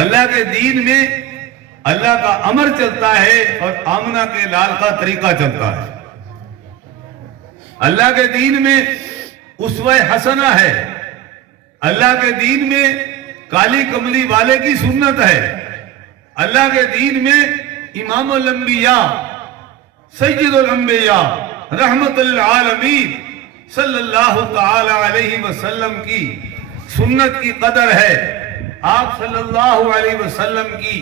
اللہ کے دین میں اللہ کا امر چلتا ہے اور آمنہ کے لال کا طریقہ چلتا ہے. اللہ کے دین میں اسوہ حسنہ ہے. اللہ کے دین میں کالی کملی والے کی سنت ہے. اللہ کے دین میں امام الانبیاء سید الانبیاء رحمت للعالمین صلی اللہ تعالی علیہ وسلم کی سنت کی قدر ہے. آپ صلی اللہ علیہ وسلم کی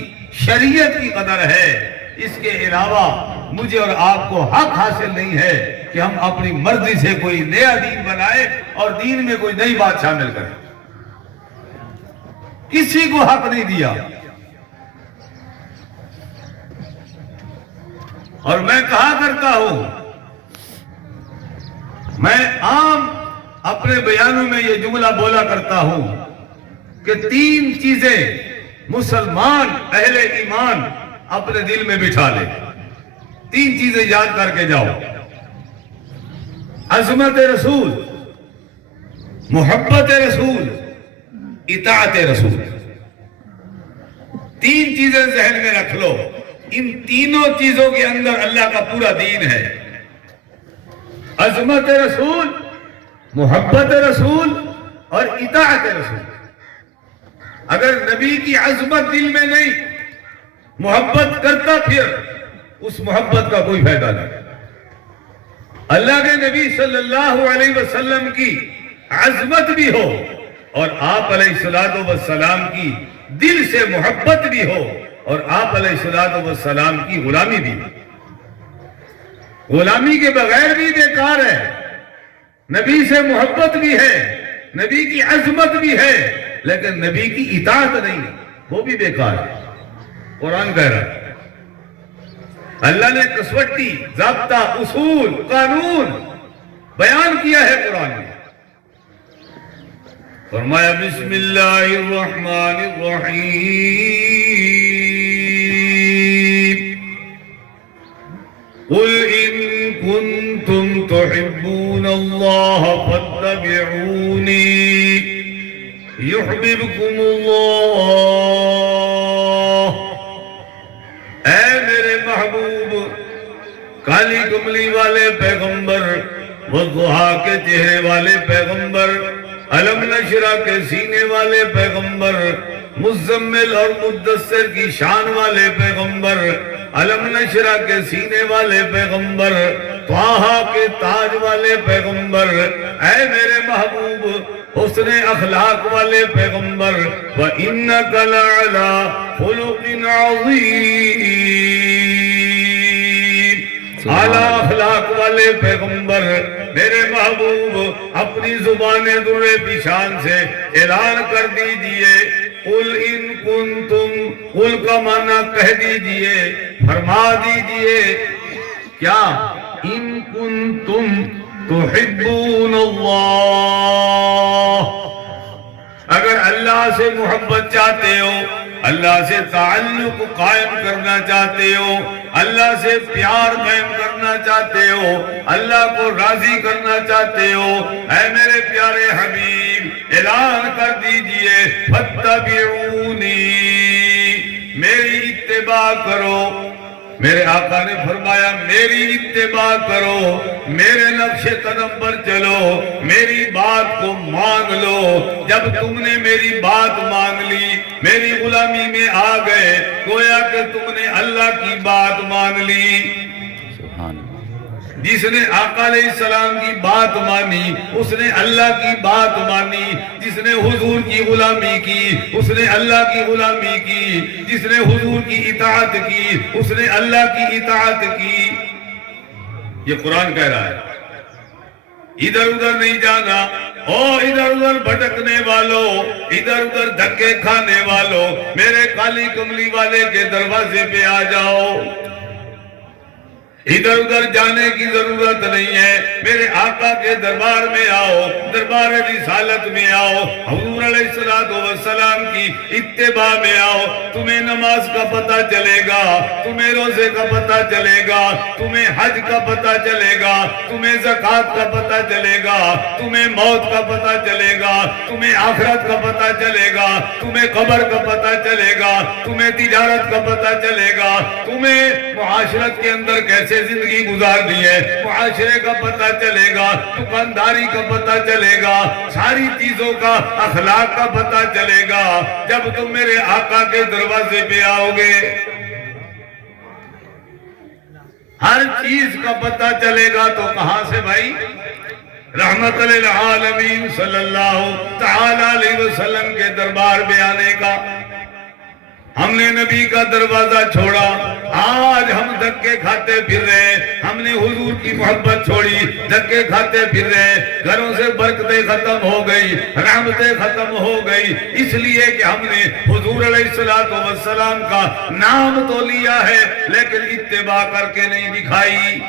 شریعت کی قدر ہے. اس کے علاوہ مجھے اور آپ کو حق حاصل نہیں ہے کہ ہم اپنی مرضی سے کوئی نیا دین بنائے اور دین میں کوئی نئی بات شامل کریں. کسی کو حق نہیں دیا. اور میں کہا کرتا ہوں، میں عام اپنے بیانوں میں یہ جملہ بولا کرتا ہوں کہ 3 چیزیں مسلمان اہل ایمان اپنے دل میں بٹھا لے. 3 چیزیں یاد کر کے جاؤ: عظمت رسول، محبت رسول، اطاعت رسول. 3 چیزیں ذہن میں رکھ لو. ان تینوں چیزوں کے اندر اللہ کا پورا دین ہے. عظمت رسول، محبت رسول اور اطاعت رسول. اگر نبی کی عظمت دل میں نہیں، محبت کرتا پھر اس محبت کا کوئی فائدہ نہیں. اللہ کے نبی صلی اللہ علیہ وسلم کی عظمت بھی ہو اور آپ علیہ السلام کی دل سے محبت بھی ہو اور آپ علیہ السلام کی غلامی بھی ہو. غلامی کے بغیر بھی بیکار ہے. نبی سے محبت بھی ہے، نبی کی عظمت بھی ہے، لیکن نبی کی اطاعت نہیں، وہ بھی بیکار ہے. قرآن کہہ رہا ہے. اللہ نے کسوٹی، ضابطہ، اصول، قانون بیان کیا ہے قرآن میں. فرمایا بسم اللہ الرحمن الرحیم قل ان کنتم تحبون اللہ فاتبعونی یحببکم اللہ. اے میرے محبوب، کالی کملی والے پیغمبر، والضحا کے چہرے والے پیغمبر، علم نشرہ کے سینے والے پیغمبر، مزمل اور مدثر کی شان والے پیغمبر، علم نشرہ کے سینے والے پیغمبر، طٰہٰ کے تاج والے پیغمبر، اے میرے محبوب حسن اخلاق والے پیغمبر، وَإِنَّكَ لَعَلَىٰ خُلُقٍ عَظِيمٍ، اعلیٰ اخلاق والے پیغمبر. میرے محبوب اپنی زبان در پیشان سے اعلان کر دیجئے قل ان کنتم، قل کا معنی کہہ دیجئے، فرما دیجئے کیا؟ ان کنتم تحبون اللہ، اگر اللہ سے محبت چاہتے ہو، اللہ سے تعلق قائم کرنا چاہتے ہو، اللہ سے پیار قائم کرنا چاہتے ہو، اللہ کو راضی کرنا چاہتے ہو، اے میرے پیارے حبیب اعلان کر دیجئے فاتبعونی، میری اتباع کرو. میرے آقا نے فرمایا میری اتباع کرو، میرے نقش قدم پر چلو، میری بات کو مان لو. جب تم نے میری بات مان لی، میری غلامی میں آ گئے، گویا کہ تم نے اللہ کی بات مان لی. جس نے آقا علیہ السلام کی بات مانی اس نے اللہ کی بات مانی. جس نے حضور کی غلامی کی اس نے اللہ کی غلامی کی. جس نے حضور کی اطاعت کی اس نے اللہ کی اطاعت کی. یہ قرآن کہہ رہا ہے. ادھر ادھر نہیں جانا. او ادھر ادھر بھٹکنے والوں، ادھر ادھر دھکے کھانے والوں، میرے کالی کملی والے کے دروازے پہ آ جاؤ. ادھر ادھر جانے کی ضرورت نہیں ہے، میرے آقا کے دربار میں آؤ، دربار رسالت میں آؤ، حضور علیہ السلام کی اتباع میں آؤ، تمہیں نماز کا پتہ چلے گا، تمہیں روزے کا پتہ چلے گا، تمہیں حج کا پتہ چلے گا، تمہیں زکوٰۃ کا پتہ چلے گا، تمہیں موت کا پتہ چلے گا، تمہیں آخرت کا پتہ چلے گا، تمہیں قبر کا پتہ چلے گا، تمہیں تجارت کا پتہ چلے گا، تمہیں معاشرت کے اندر کیسے زندگی گزارنی ہے معاشرے کا پتہ چلے گا، دکانداری کا پتہ چلے گا، ساری چیزوں کا اخلاق کا پتہ چلے گا جب تم میرے آقا کے دروازے پہ آؤ گے۔ ہر چیز کا پتہ چلے گا تو کہاں سے بھائی؟ رحمت للعالمین صلی اللہ تعالی علیہ وسلم کے دربار میں آنے کا۔ ہم نے نبی کا دروازہ چھوڑا، آج ہم دھکے کھاتے پھر رہے، ہم نے حضور کی محبت چھوڑی، دھکے کھاتے پھر رہے، گھروں سے برکتیں ختم ہو گئی، رحمتیں ختم ہو گئی، اس لیے کہ ہم نے حضور علیہ السلام کا نام تو لیا ہے لیکن اتباع کر کے نہیں دکھائی۔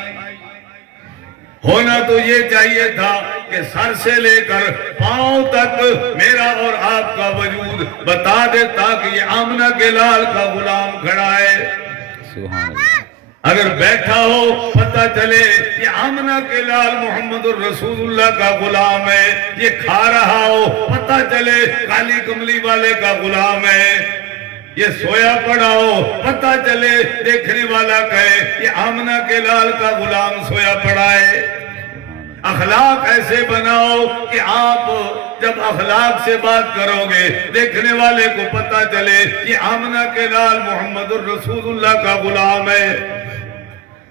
ہونا تو یہ چاہیے تھا کہ سر سے لے کر پاؤں تک میرا اور آپ کا وجود بتا دیتا کہ یہ آمنہ کے لال کا غلام کھڑا ہے۔ اگر بیٹھا ہو پتہ چلے یہ آمنہ کے لال محمد الرسول اللہ کا غلام ہے، یہ کھا رہا ہو پتہ چلے کالی کملی والے کا غلام ہے، یہ سویا پڑا ہو پتہ چلے دیکھنے والا کہے یہ آمنہ کے لال کا غلام سویا پڑا ہے۔ اخلاق ایسے بناؤ کہ آپ جب اخلاق سے بات کرو گے دیکھنے والے کو پتہ چلے یہ آمنہ کے لال محمد الرسول اللہ کا غلام ہے۔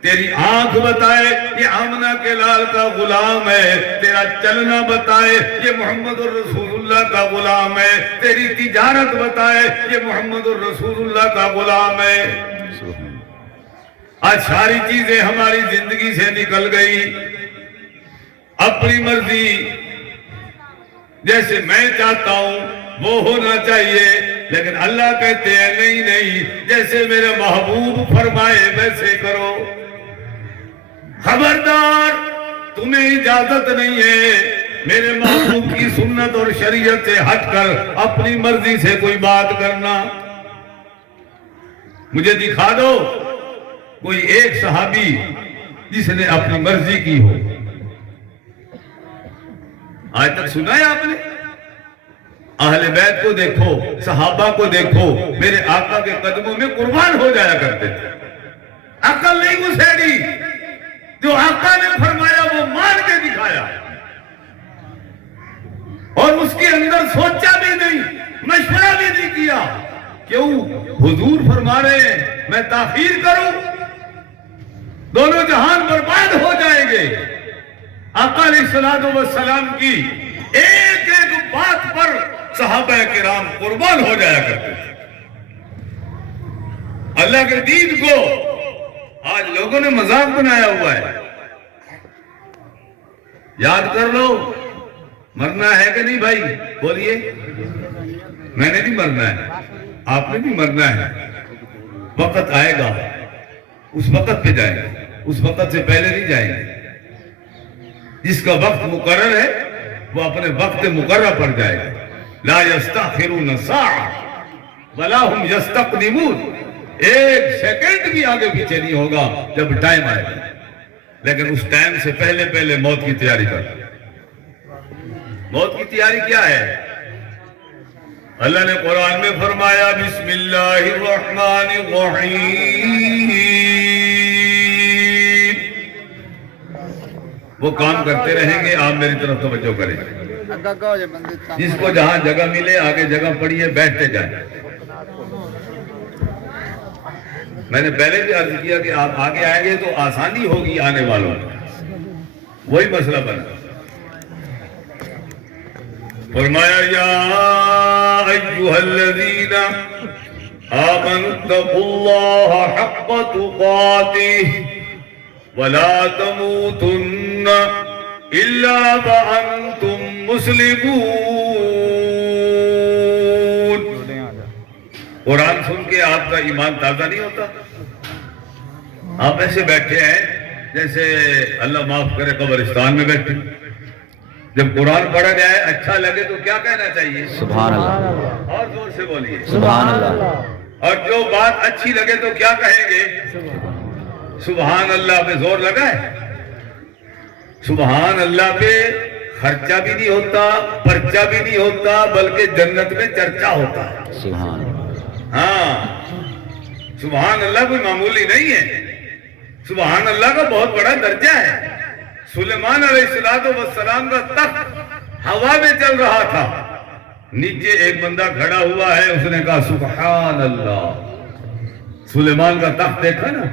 تیری آنکھ بتائے یہ آمنہ کے لال کا غلام ہے، تیرا چلنا بتائے یہ محمد الرسول اللہ کا غلام ہے، تیری تجارت بتائے یہ محمد الرسول اللہ کا غلام ہے۔ آج ساری چیزیں ہماری زندگی سے نکل گئی، اپنی مرضی جیسے میں چاہتا ہوں وہ ہونا چاہیے، لیکن اللہ کہتے ہیں نہیں نہیں، جیسے میرے محبوب فرمائے ویسے کرو۔ خبردار، تمہیں اجازت نہیں ہے میرے محبوب کی سنت اور شریعت سے ہٹ کر اپنی مرضی سے کوئی بات کرنا۔ مجھے دکھا دو کوئی ایک صحابی جس نے اپنی مرضی کی ہو۔ آج تک سنا ہے آپ نے؟ اہل بیت کو دیکھو، صحابہ کو دیکھو، میرے آقا کے قدموں میں قربان ہو جایا کرتے تھے، عقل نہیں گھسیڑی، جو آقا نے فرمایا وہ مان کے دکھایا، اور اس کے اندر سوچا بھی نہیں، مشورہ بھی نہیں کیا۔ کیوں؟ حضور فرما رہے ہیں میں تاخیر کروں دونوں جہان برباد ہو جائیں گے۔ آقا علیہ السلام کی ایک ایک بات پر صحابہ کرام قربان ہو جایا کرتے تھے۔ اللہ کے دین کو آج لوگوں نے مذاق بنایا ہوا ہے۔ یاد کر لو، مرنا ہے کہ نہیں بھائی؟ بولیے۔ میں نے بھی مرنا ہے، آپ نے بھی مرنا ہے، وقت آئے گا، اس وقت پہ جائیں گے، اس وقت سے پہلے نہیں جائیں گے۔ جس کا وقت مقرر ہے وہ اپنے وقت مقرر پر جائے گا۔ لا یستأخرون ساعة ولا هم یستقدمون، ایک سیکنڈ بھی آگے پیچھے نہیں ہوگا جب ٹائم آئے گا، لیکن اس ٹائم سے پہلے پہلے موت کی تیاری کر۔ موت کی تیاری کیا ہے؟ اللہ نے قرآن میں فرمایا بسم اللہ الرحمن الرحیم، وہ کام کرتے رہیں گے، آپ میری طرف توجہ کریں۔ جس کو جہاں جگہ ملے آگے جگہ پڑیے، بیٹھتے جائیں۔ میں نے پہلے بھی عرض کیا کہ آپ آگے آئیں گے تو آسانی ہوگی آنے والوں میں، وہی مسئلہ بنا۔ فرمایا یا ایھا الذین آمنوا اتقوا اللہ حق تقاتہ ولا تموتن الا وانتم مسلمون۔ قرآن سن کے آپ کا ایمان تازہ نہیں ہوتا؟ آپ ایسے بیٹھے ہیں جیسے اللہ معاف کرے قبرستان میں بیٹھے، جب قرآن پڑھا جائے اچھا لگے تو کیا کہنا چاہیے؟ سبحان اللہ، اور زور سے بولیے سبحان اللہ، اور جو بات اچھی لگے تو کیا کہیں گے؟ سبحان اللہ پہ زور لگا ہے؟ سبحان اللہ پہ خرچہ بھی نہیں ہوتا، پرچہ بھی نہیں ہوتا، بلکہ جنت میں چرچا ہوتا ہے۔ سبحان اللہ، ہاں، سبحان اللہ کوئی معمولی نہیں ہے، سبحان اللہ کا بہت بڑا درجہ ہے۔ سلیمان علیہ السلام کا تخت ہوا میں چل رہا تھا، نیچے ایک بندہ کھڑا ہوا ہے، اس نے کہا سبحان اللہ۔ سلیمان کا تخت دیکھا نا،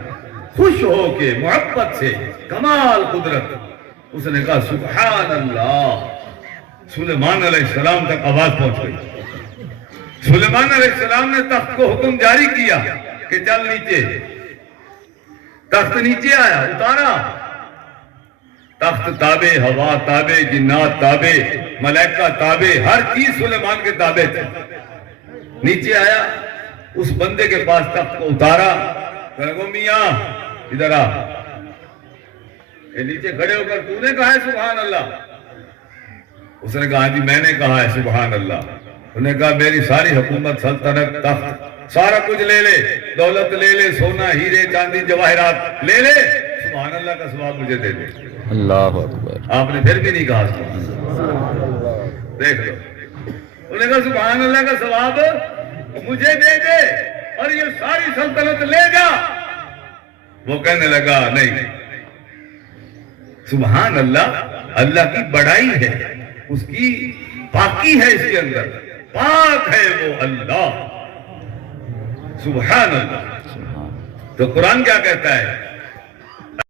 خوش ہو کے محبت سے، کمال قدرت، اس نے کہا سبحان اللہ۔ سلیمان علیہ السلام تک آواز پہنچ گئی۔ سلیمان علیہ السلام نے تخت کو حکم جاری کیا کہ چل نیچے۔ تخت نیچے آیا، اتارا، تخت تابع، ہوا تابع، جنات تابع، ملائکہ تابع، ہر چیز سلیمان کے تابع تھی۔ نیچے آیا، اس بندے کے پاس تخت کو اتارا، کہا میاں ادھر آ۔ نیچے کھڑے ہو کر تو نے کہا ہے سبحان اللہ؟ اس نے کہا جی میں نے کہا ہے سبحان اللہ۔ انہوں نے کہا میری ساری حکومت، سلطنت، تخت، سارا کچھ لے لے، دولت لے لے، سونا، ہیرے، چاندی، جواہرات لے لے، سبحان اللہ کا ثواب مجھے دے دے۔ اللہ اکبر، آپ نے پھر بھی نہیں کہا سبحان اللہ۔ دیکھ لو، انہوں نے کہا سبحان اللہ کا ثواب مجھے دے دے اور یہ ساری سلطنت لے جا۔ وہ کہنے لگا نہیں، سبحان اللہ اللہ کی بڑائی ہے، اس کی پاکی ہے، اس کے اندر پاک ہے وہ اللہ، سبحان اللہ۔ تو قرآن کیا کہتا ہے؟